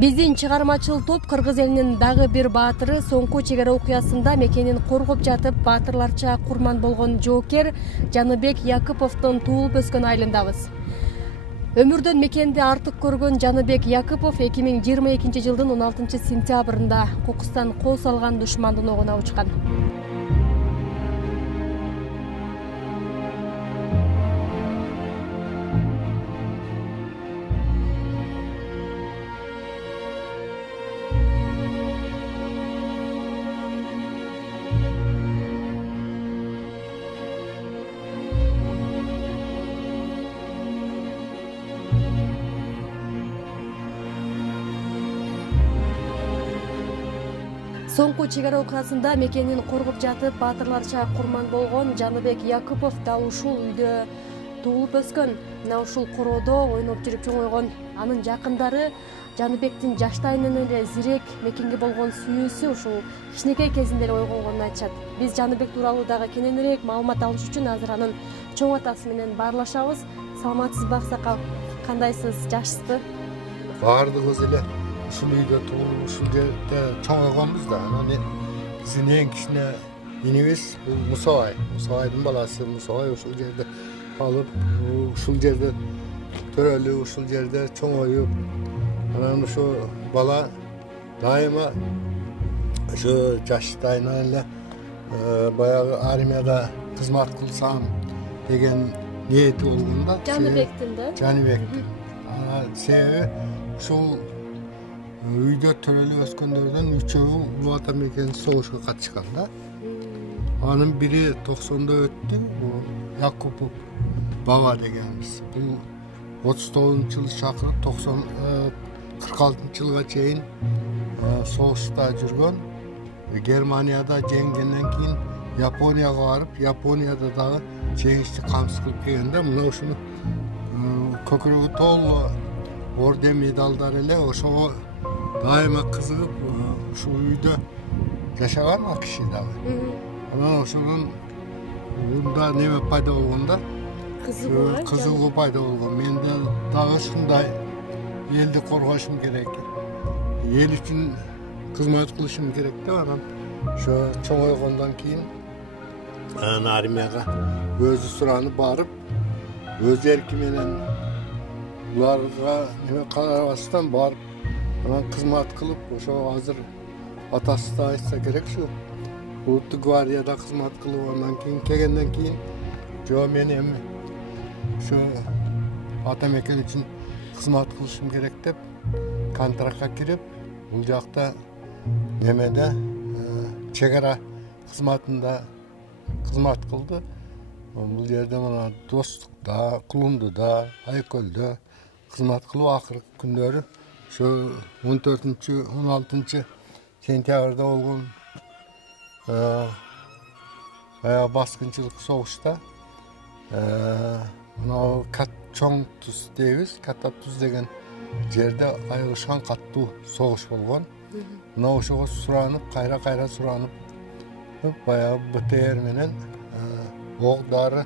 Биздин чыгармачыл топ кыргыз элинин дагы бир баатыры соңку чек ара окуясында мекенин коргоп жатып баатырларча курман болгон жоокер Жаныбек Якыповдун туулуп өскөн айылындабыз. Өмүрдөн мекенди артык көргөн Жаныбек Якыпов 2022 жылдын 16 сентябрында кокустан кол салган душмандын огуна учкан. Соңку чек ара окуясында мекенин коргоп жатып баатырларча курман болгон Жаныбек Якыпов да ушул үйдө туулуп өскөн. Мына ушул короодо ойноп жүрүп чоңойгон. Анын жакындары Жаныбектин жаштайынан эле зирек мекенге болгон сүйүүсү ушул кичинекей кезинде эле ойгонгонун айтышат. Биз Жаныбек тууралуу дагы кененирээк маалымат алыш үчүн азыр анын чоң атасы менен баарлашабыз. Саламатсызбы аксакал? Кандайсыз? Жакшысызбы? Баардыгыбыз эле ушул үйдө туулуп ушул жерде чоңойгонбуз да. Анан биздин эң кичине инибиз бул Мусабайдын баласы. Мусабай ушул жерде калып, ушул жерде төрөлүп, ушул жерде чоңоюп, анан ошо бала дайыма ошо жаштайынан эле баягы армияда кызмат кылсам деген ниети болгон да. Жаныбектин да? Жаныбектин. Себеби ушул үйдө төрөлүп өскөндөрдөн 3-өө Улуу Ата мекенин согушка катышкан да. Анын бири 90-да өттү, Якупов баба дегенбиз. Бул 39-жылы чакырып 46 жылга чейин согушта жүргөн. Германияда жеңгенден кийин Японияга барып, Японияда дагы жеңишти камсыз кылып келгенде мына ушуну көкүрөгү толуу орден медалдар эле ошого дайыма кызыгып ушул үйдө жашаган ал киши дагы. Анан ошонун мында неме пайда болгондо кызыгуу пайда болгон. Мен дагы ушундай элди коргошум керек, эл үчүн кызмат кылышым керек деп анан ошо чоңойгондон кийин анан армияга өзү суранып барып, өз эрки менен буларга неме карабастан барып анан кызмат кылып, ошо азыр атасы да айтса керек ушу улуттук гвардияда кызмат кылып, андан кийин келгенден кийин жо мен эми ошо ата мекен үчүн кызмат кылышым керек деп контрактка кирип, бул жакта немеде чек ара кызматында кызмат кылды. Бул жерде мына Достукта, Кулумдуда, Айкөлдө кызмат кылып акыркы күндөрү ошо 14-16 сентябрда болгон баскынчылык согушта мына чоң туз дейбиз, Ката туз деген жерде айылышкан каттуу согуш болгон. Мына ошого суранып, кайра суранып, баягы БТР менен ок дары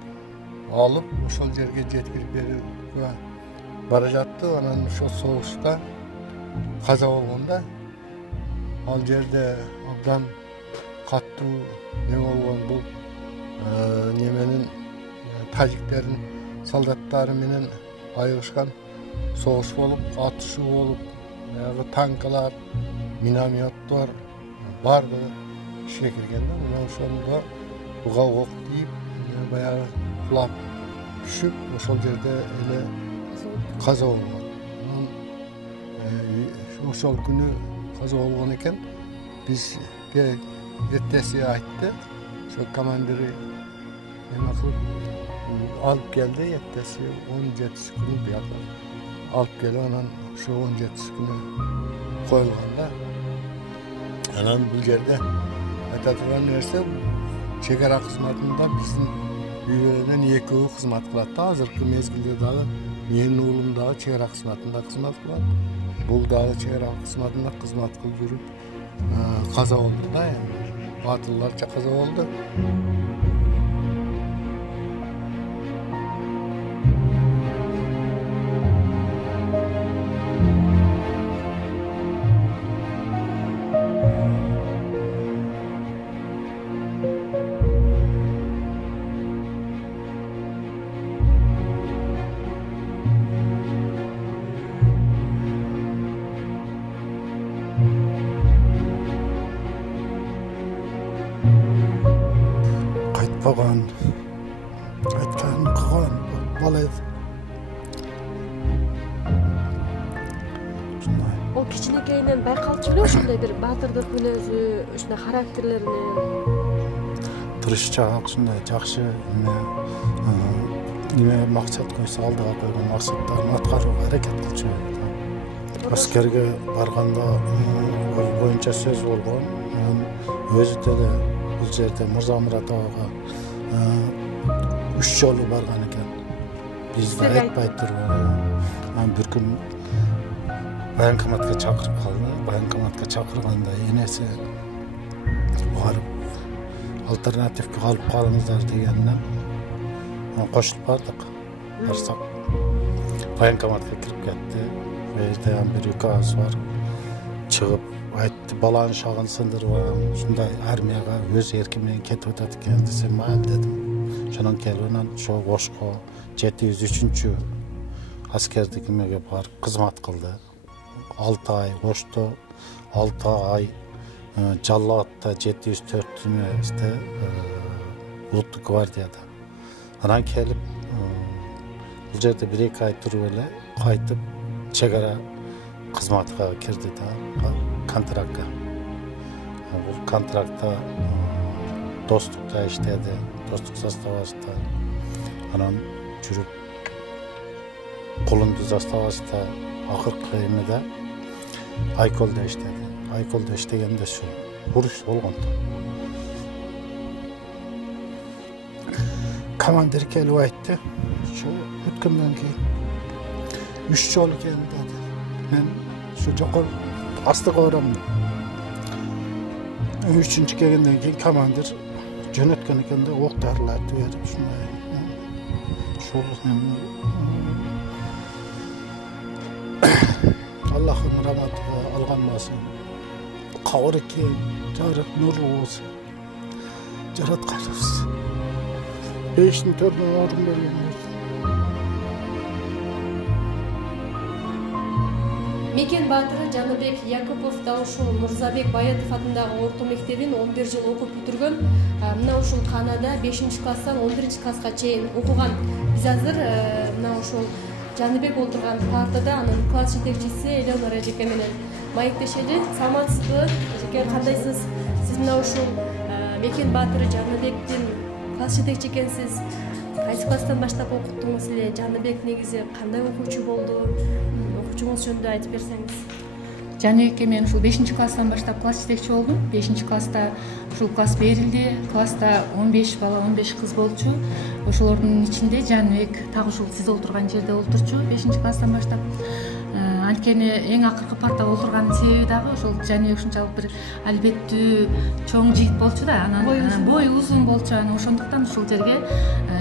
алып, ошол жерге жеткирип берүүгө бара жатты. Анан ошол согушта каза болгон да. Ал жерде абдан каттуу неме болгон. Бул неменин тажиктердин солдаттары менен айылышкан согуш болуп, атышуу болуп, баягы танкалар, минометтор бардыгы ишке кирген да. Мына ошондо буга ок тийип, баягы кулап түшүп, ошол жерде эле каза болгон. Ошол күнү каза болгон экен. Бизге эртеси айтты. Ошо командири эме кылып алып келди. Эртеси 17 күнү бияка алып келип, анан ошо 17 күнү коюлган да. Анан бул жерде айта турган нерсе, чек ара кызматында биздин үйдөн экөө кызмат кылат да. Азыркы мезгилде дагы менин уулум дагы чек ара кызматында кызмат кылат. Бул дагы чек ара кызматында кызмат кылып жүрүп каза болду да. Баатырларча каза болду. Айтпаған, айтқан қылған бала еді. Ол кичинекейинен байкалчу эле ушундай бир баатырдык мүнөзү, ушундай характерlerini. Тырышчаак, ушундай жакшы неме максат койсо, алдыга койгон максаттарын аткарууга аракет кылчу. Аскерге барганда ой боюнча сөз болгон. Өзү деле бул жерде Мырзамурат агага 3 жолу барган экен. Бизди айтпай туруп, бир күн военкоматка чакырып калды. Военкоматка чакырганда энеси барып альтернативге калып калыңыздар дегенден кошулуп бардык. Барсак военкоматка кирип кетти. Жерде бир указ бар. Чыгып айтты, баланы шагын сындырып, ушундай армияга өз эрки менен кетип атат экен десем, майыл дедим. Шонан келип анан ошо Ошко 703 аскердик эмеге барып кызмат кылды. 6 ай Ошто, 6 ай Жаллатта 704-түнүстө улуттук гвардияда. Анан келип бул жерде 1-2 ай туруп эле кайтып чегара кызматка кирди да, контрактка. Бул контрактта достукта иштеди, достук заставасында. Анан жүрүп Колунду заставасында акыркы эмеде Айколдо иштеди. Айколдо иштегенде шу уруш болгон. Командир келип айтты, шу өткөндөн кийин 3 жолу келди dedi. Men şu жокор астыга барам. 3-чү келгенден кийин командир жөнөткөн экен да, ок дарыларды берип ушундай. Шул Аллахын раматыга алган болсун. Кабыр экен, жарык нурлуу болсун. Жаратканыбыз 5-тин 4-төн орун берген болсун. Мекен баатыры Жаныбек Якупов да ушул Мырзабек Баятов атындагы орто мектебин 11 жыл окуп бүтүргөн. Мына ушул Канада 5-класстан 11-класска чейин окуган. Биз азыр мына ушул Жаныбек отурган партада анын класс жетекчиси Элеонора эжеке менен маектешели. Саламатсызбы? Эжеке, кандайсыз? Сиз мына ушул Мекен баатыры Жаныбектин класс жетекчи экенсиз. Кайсы класстан баштап окуттуңуз эле? Жаныбек негизи кандай окуучу болду? Окуучуңуз жөнүндө айтып берсеңиз. Жаныбекке мен ушул 5-класстан баштап класс жетекчи болдум. 5-класста ушул класс берилди. Класста 15 бала, 15 кыз болчу. Ошолордун ичинде Жаныбек так ушул сиз олтурган жерде олтурчу 5-класстан баштап. Анткени эң акыркы партада олтурганын себеби дагы ошол Жаныбек ушунчалык бир албеттүү чоң жигит болчу да, анан бою узун болчу. Анан ошондуктан ушул жерге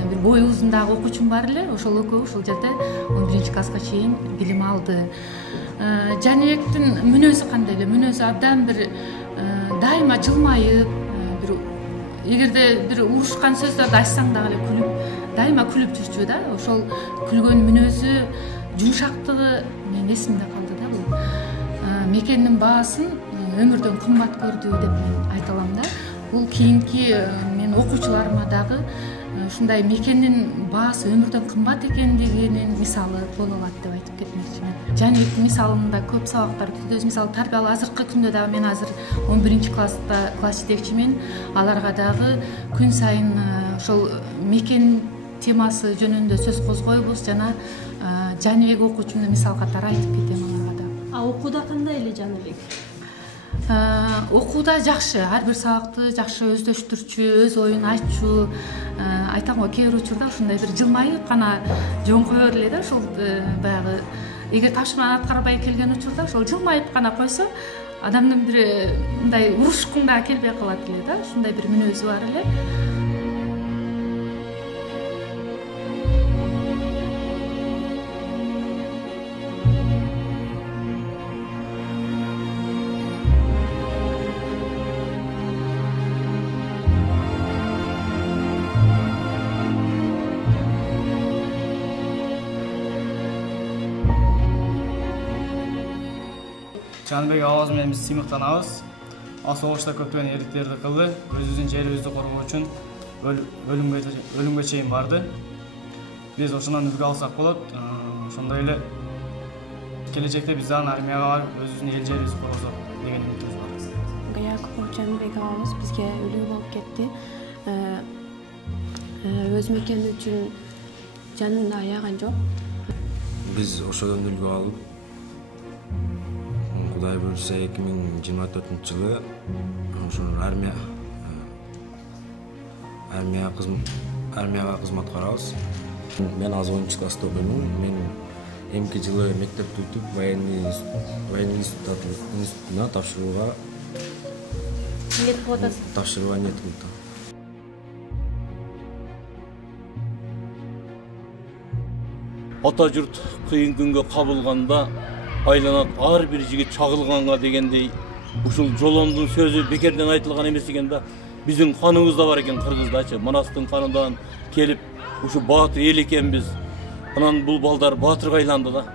бир бою узундагы окуучум бар эле. Ошол экөө ушул жерде 11-класска чейин билим алды. Жаныбектин мүнөзү кандай эле? Мүнөзү абдан бир дайыма жылмайып, бир эгерде бир урушкан сөздөрдү айтсаң дагы эле күлүп, дайыма күлүп жүрчү да. Ошол күлгөн мүнөзү, жумшактыгы менин эсимде калды да. Бул Мекендин баасын өмүрдөн кымбат көрдү деп мен айта алам да. Бул кийинки мен окуучуларыма дагы ушундай Мекендин баасы өмүрдөн кымбат экендигинин мисалы боло алат деп айтып кетмекчимин. Жаныбектин мисалында көп сабактар түзөбүз. Мисалы тарбиялуу азыркы күндө дагы мен азыр 11-класста класс жетекчимин. Аларга дагы күн сайын ошол Мекен темасы жөнүндө сөз козгойбуз жана Жаныбек окуучумду мисал катары айтып кетем аларга да. Окууда кандай эле Жаныбек? Окууда жакшы, ар бир сабакты жакшы өздөштүрчү, өз оюн айтчу. Айтам го, кээ бир учурда ушундай бир жылмайып гана жоңкой эле да, ушул баягы эгер тапшырманы аткарбай келген учурда ошол жылмайып гана койсо, адамдын бир мындай урушкун да келбей калат эле да, ушундай бир мүнөзү бар эле. Жаныбек абазы менен биз сыймыктанабыз. Ал согушта көптөгөн эрктерди кылды. Өзүбүздүн жерибизди коргоо үчүн өлүмгө чейин барды. Биз ошондон үлгү алсак болот. Ошондой эле келечекте биз дагы армияга барып өзүбүздүн эл жерибизди коргосок деген үмүтүбүз бар. Якупов Жаныбек агабыз бизге үлгү болуп кетти. Өз мекени үчүн жанын аяган жок. Биз ошодон үлгү алып, Кудай буйрса 2024-жылы ошол армияга кызмат карабыз. Мен азыр 10-класста окуймун. Мен эмки жылы мектепти бүтүп, военный институтуна тапшырууга ниет кылып атасыз. Ата жұрт қиын күнге қабылғанда айланат ар бір жігіт чағылғанға дегендей ушул жолондун сөзү бекерден айтылган эмес экен да. Биздин каныбызда бар экен Кыргыздачы. Манастын канынан келип ушу баатыр эл экенбиз. Анан бул балдар баатырга айланды да.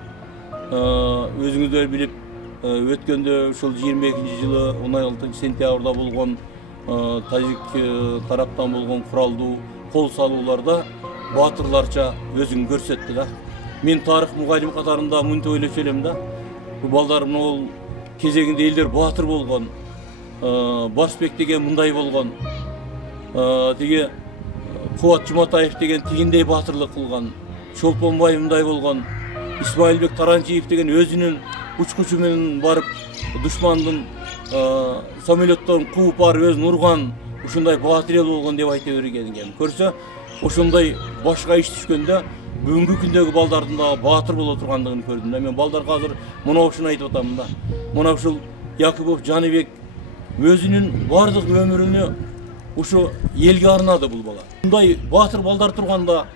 Өзүңүздөр билип, өткөндө ушул 22-жылы 16-сентябрда болгон тажик тараптан болгон куралдуу кол салууларда баатырларча өзүн көрсөттү да. Мен тарых мугалим катарында мынтип ойлочу элем да. Бул балдар могул кезегинде элдер баатыр болгон. Барсбек деген мындай болгон. Тиги Кубат Жуматаев деген тигиндей баатырлык кылган. Чолпонбай мындай болгон. Исмаилбек Таранчиев деген өзүнүн учкучу менен барып душмандын самолетторун кууп барып өзүн урган, ушундай баатыр эл болгон деп айта берген. Көрсө, ошондой башка иш түшкөндө бүгүнкү күндөгү балдардын да баатыр боло тургандыгын көрдүм да. Мен балдарга азыр мына ушуну айтып атам да. Мына ушул Якупов Жаныбек өзүнүн бардык өмүрүнү ушу элге арнады бул бала. Мындай баатыр балдар турганда,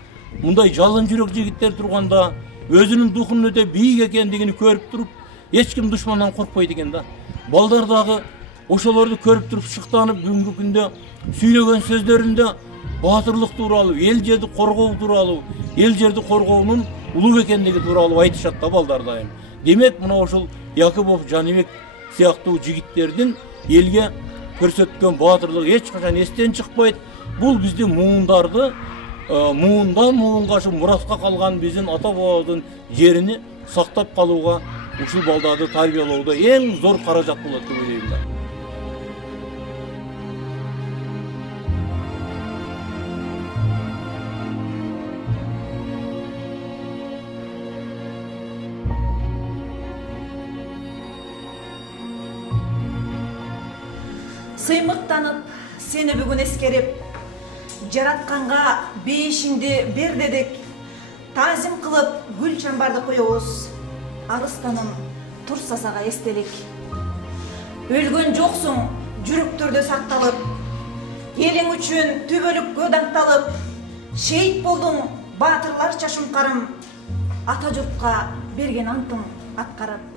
мындай жалын жүрөк жигиттер турганда, өзүнүн духунун өтө бийик экендигин көрүп туруп, эч ким душмандан коркпойт экен да. Балдар дагы ошолорду көрүп туруп шыктанып, бүгүнкү күндө сүйлөгөн сөздөрүндө баатырлык тууралуу, эл жерди коргоо тууралуу, эл жерди коргоонун улуу экендиги тууралуу айтышат да балдар дайым. Демек, мына ошол Якупов Жаныбек сыяктуу жигиттердин элге көрсөткөн баатырлыгы эч качан эстен чыкпайт. Бул биздин муундарды муундан муунга ушу мураска калган биздин ата бабабыздын жерини сактап калууга, ушул балдарды тарбиялоодо эң зор каражат болот деп ойлойм да. Сыймыктанып, сени бүгүн эскерип, жаратканга бейишиңди бер дедик. Таазим кылып, гүл чамбарды коебуз. Арыстаным, турса сага эстелик. Өлгөн жоксуң, жүрөктөрдө сакталып, элиң үчүн түбөлүккө даңкталып, шейит болдуң, баатырларча шумкарым, ата журтка берген антың аткарып.